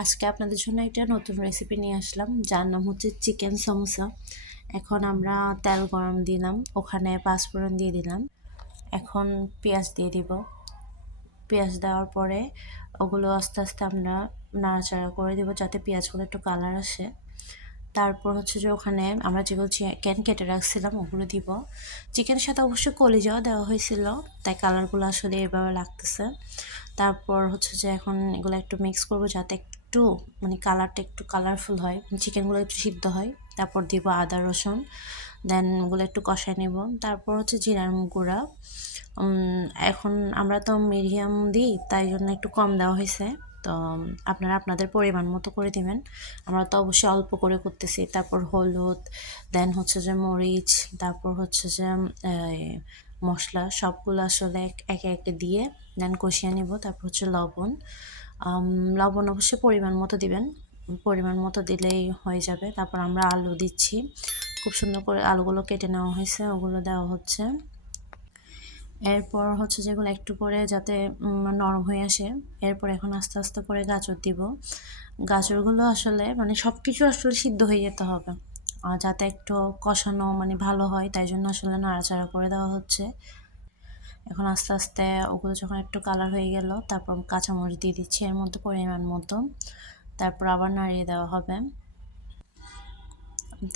আজকে আপনাদের জন্য একটা নতুন রেসিপি নিয়ে আসলাম, যার নাম হচ্ছে চিকেন সমোসা। এখন আমরা তেল গরম দিলাম, ওখানে পাঁচফোড়ন দিয়ে দিলাম। এখন পেঁয়াজ দিয়ে দিব। পেঁয়াজ দেওয়ার পরে ওগুলো আস্তে আস্তে আমরা নাড়াচাড়া করে দেবো যাতে পেঁয়াজগুলো একটু কালার আসে। তারপর হচ্ছে যে ওখানে আমরা যেগুলো চিকেন কেটে রাখছিলাম ওগুলো দিব। চিকেনের সাথে অবশ্যই কলিজাও দেওয়া হয়েছিল, তাই কালারগুলো আসলে এভাবে লাগতেছে। তারপর হচ্ছে যে এখন এগুলো একটু মিক্স করবো যাতে একটু কালারটা একটু কালারফুল হয়, চিকেনগুলো একটু সিদ্ধ হয়। তারপর দিব আদা রসুন, দেন ওগুলো একটু কষায় নেব। তারপর হচ্ছে জিরার গুঁড়া। এখন আমরা তো মিডিয়াম দিই, তাই জন্য একটু কম দেওয়া হয়েছে। তো আপনারা আপনাদের পরিমাণ মতো করে দিবেন। আমরা তো অবশ্যই অল্প করে করতেছি। তারপর হলুদ, দেন হচ্ছে যে মরিচ, তারপর হচ্ছে যে মশলা সবগুলো আসলে একে একে দিয়ে দেন কষিয়ে নিব। তারপর হচ্ছে লবণ। লবণ অবশ্যই পরিমাণ মতো দিবেন, পরিমাণ মতো দিলেই হয়ে যাবে। তারপর আমরা আলু দিচ্ছি, খুব সুন্দর করে আলুগুলো কেটে নেওয়া হয়েছে, ওগুলো দেওয়া হচ্ছে। এরপর হচ্ছে যেগুলো একটু করে যাতে নরম হয়ে আসে, এরপর এখন আস্তে আস্তে করে গাজর দিব। গাজরগুলো আসলে সব কিছু আসলে সিদ্ধ হয়ে যেতে হবে, যাতে একটু কষানো ভালো হয়, তাই জন্য আসলে নাড়াচাড়া করে দেওয়া হচ্ছে। এখন আস্তে আস্তে ওগুলো যখন একটু কালার হয়ে গেল, তারপর কাঁচামরিচ দিয়ে দিচ্ছি এর মধ্যে পরিমাণ মতো। তারপর আবার নাড়িয়ে দেওয়া হবে।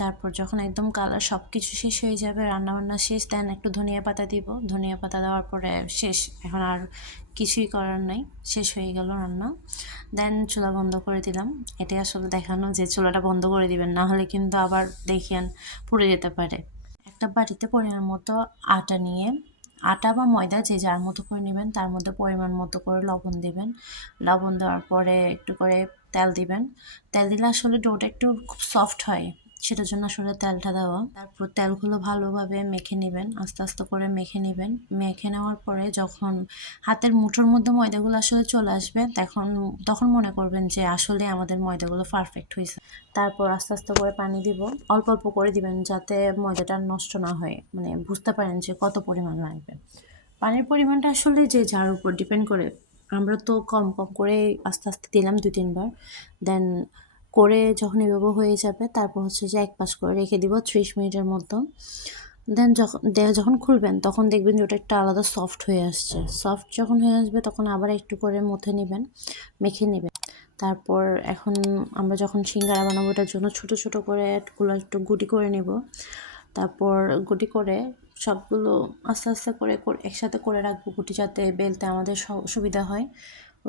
তারপর যখন একদম কালার সব কিছু শেষ হয়ে যাবে, রান্নাবান্না শেষ, দেন একটু ধনিয়া পাতা দিব। ধনিয়া পাতা দেওয়ার পরে শেষ, এখন আর কিছুই করার নাই, শেষ হয়ে গেল রান্না। দেন চুলা বন্ধ করে দিলাম। এটাই আসলে দেখানো যে চুলাটা বন্ধ করে দিবেন, না হলে কিন্তু আবার দেখিয়েন পুড়ে যেতে পারে। একটা বাটিতে পরিমাণ মতো আটা নিয়ে, আটা বা ময়দা যে যার মতো করে নেবেন, তার মধ্যে পরিমাণ মতো করে লবণ দিবেন। লবণ দেওয়ার পরে একটু করে তেল দিবেন। তেল দিলে আসলে ডোটা একটু খুব সফট হয়, সেটার জন্য আসলে তেলটা দেওয়া। তারপর তেলগুলো ভালোভাবে মেখে নেবেন, আস্তে আস্তে করে মেখে নেবেন। মেখে নেওয়ার পরে যখন হাতের মুঠোর মধ্যে ময়দাগুলো আসলে চলে আসবে, তখন মনে করবেন যে আসলে আমাদের ময়দাগুলো পারফেক্ট হয়েছে। তারপর আস্তে আস্তে করে পানি দিব, অল্প অল্প করে দিবেন যাতে ময়দাটা নষ্ট না হয়, বুঝতে পারেন যে কত পরিমাণ লাগবে। পানির পরিমাণটা আসলে যে যার উপর ডিপেন্ড করে। আমরা তো কম কম করে আস্তে আস্তে দিলাম 2-3 বার। দেন করে যখন এভাবে হয়ে যাবে, তারপর হচ্ছে যে এক পাশ করে রেখে দিব 30 মিনিটের মতো। দেন যখন খুলবেন তখন দেখবেন যে ওটা একটা আলাদা সফট হয়ে আসছে। সফট যখন হয়ে আসবে তখন আবার একটু করে মথে নেবেন, মেখে নেবেন। তারপর এখন আমরা যখন সিঙ্গারা বানাবো, ওটার জন্য ছোট ছোট করে এগুলো একটু গুটি করে নেব। তারপর গুটি করে সবগুলো আস্তে আস্তে করে একসাথে করে রাখবো গুটি, যাতে বেলতে আমাদের সুবিধা হয়,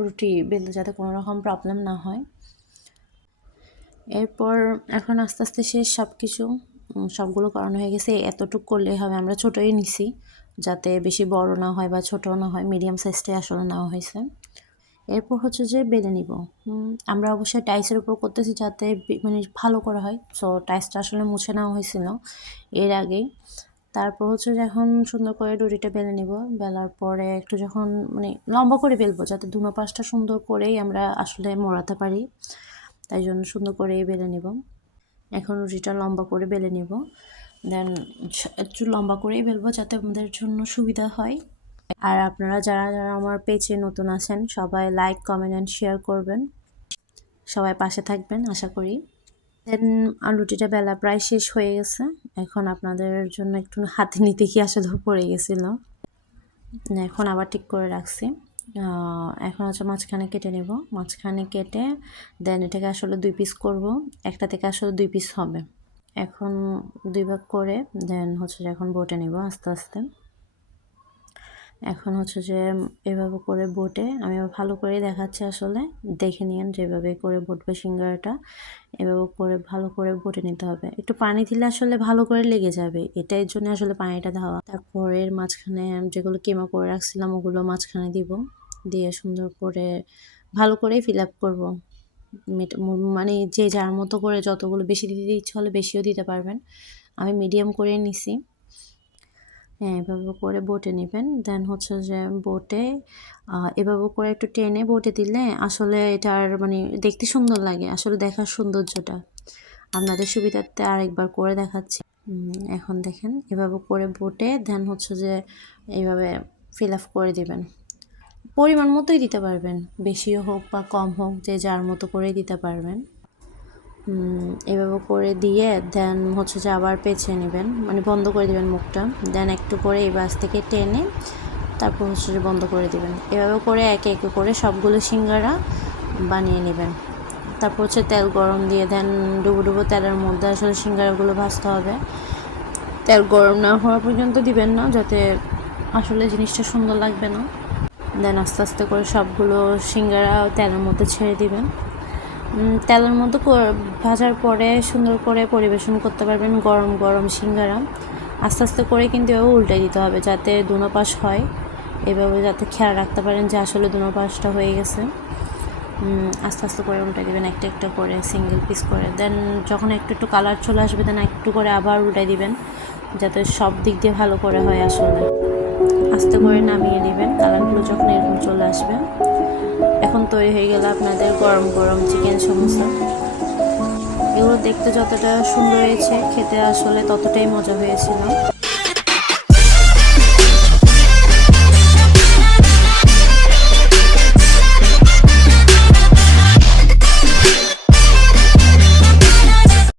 রুটি বেলতে যাতে কোনো রকম প্রবলেম না হয়। এরপর এখন আস্তে আস্তে শেষ সব কিছু, সবগুলো করানো হয়ে গেছে। এতটুকু করলেই হবে, আমরা ছোটোই নিছি যাতে বেশি বড় না হয় বা ছোটও না হয়, মিডিয়াম সাইজটাই আসলে নেওয়া হয়েছে। এরপর হচ্ছে যে বেলে নিব। আমরা অবশ্যই টাইসের উপর করতেছি যাতে ভালো করা হয়, সো টাইসটা আসলে মুছে নেওয়া হয়েছিল এর আগেই। তারপর হচ্ছে যে এখন সুন্দর করে রুটিটা বেলে নিব। বেলার পরে একটু যখন লম্বা করে বেলবো, যাতে দুনো পাশটা সুন্দর করেই আমরা আসলে মোড়াতে পারি, তাই জন্য সুন্দর করেই বেলে নিব। এখন রুটিটা লম্বা করে বেলে নিব। দেন একটু লম্বা করেই বেলবো যাতে আমাদের জন্য সুবিধা হয়। আর আপনারা যারা যারা আমার পেজে নতুন আছেন, সবাই লাইক, কমেন্ট অ্যান্ড শেয়ার করবেন। সবাই পাশে থাকবেন আশা করি। দেন রুটিটা বেলা প্রায় শেষ হয়ে গেছে। এখন আপনাদের জন্য একটু হাতে নিতে গিয়ে আসলে পড়ে গেছিলো, এখন আবার ঠিক করে রাখছি। এখন হচ্ছে মাঝখানে কেটে নেব, মাঝখানে কেটে দেন এটাকে আসলে 2 পিস করব। একটা থেকে আসলে 2 পিস হবে। এখন 2 ভাগ করে দেন হচ্ছে যে এখন বটে নেব আস্তে আস্তে। এখন হচ্ছে যে এভাবে করে বটে আমি ভালো করে দেখাচ্ছি, আসলে দেখে নিন যেভাবে করে বটবে সিঙ্গারাটা। এভাবে করে ভালো করে বটে নিতে হবে, একটু পানি দিলে আসলে ভালো করে লেগে যাবে, এটার জন্য আসলে পানিটা দেওয়া। তারপর এর মাঝখানে যেগুলো কিমা করে রাখছিলাম ওগুলো মাঝখানে দিব, দিয়ে সুন্দর করে ভালো করে ফিল আপ করবো। যে যার মতো করে যতগুলো বেশি দিতে ইচ্ছে হলে বেশিও দিতে পারবেন, আমি মিডিয়াম করে নিছি। হ্যাঁ, এভাবে করে বটে নেবেন। দেন হচ্ছে যে বটে এভাবে করে একটু টেনে বটে দিলে আসলে এটার দেখতে সুন্দর লাগে, আসলে দেখার সৌন্দর্যটা। আপনাদের সুবিধার্থে আরেকবার করে দেখাচ্ছি। এখন দেখেন এভাবে করে বটে দেন হচ্ছে যে এইভাবে ফিল আপ করে দিবেন। পরিমাণ মতোই দিতে পারবেন, বেশিও হোক বা কম হোক, যে যার মতো করেই দিতে পারবেন। এভাবে করে দিয়ে দেন হচ্ছে যে আবার পেঁচিয়ে নেবেন, মানে বন্ধ করে দেবেন মুখটা। দেন একটু করে এই বাস থেকে টেনে তারপর হচ্ছে যে বন্ধ করে দেবেন। এভাবে করে একে একে করে সবগুলো সিঙ্গারা বানিয়ে নেবেন। তারপর হচ্ছে তেল গরম দিয়ে দেন ডুবো ডুবো তেলের মধ্যে আসলে সিঙ্গারাগুলো ভাজতে হবে। তেল গরম না হওয়া পর্যন্ত দিবেন না, যাতে আসলে জিনিসটা সুন্দর লাগবে না। দেন আস্তে আস্তে করে সবগুলো সিঙ্গারা তেলের মধ্যে ছেড়ে দিবেন। তেলের মধ্যে ভাজার পরে সুন্দর করে পরিবেশন করতে পারবেন গরম গরম সিঙ্গারা। আস্তে আস্তে করে কিন্তু এভাবে উল্টে দিতে হবে যাতে দুনো পাশ হয়, এভাবে যাতে খেয়াল রাখতে পারেন যে আসলে দুনো পাশটা হয়ে গেছে। আস্তে আস্তে করে উল্টে দেবেন একটা একটা করে, সিঙ্গেল পিস করে। দেন যখন একটু একটু কালার চলে আসবে দেন একটু করে আবার উল্টে দিবেন, যাতে সব দিক দিয়ে ভালো করে হয়। আসলে আস্তে করে নামিয়ে নেবেন কালারগুলো যখন এরকম চলে আসবে। এখন তৈরি হয়ে গেল আপনাদের গরম গরম চিকেন সমোসা। এগুলো দেখতে যতটা সুন্দর হয়েছে, খেতে আসলে ততটাই মজা হয়েছিল।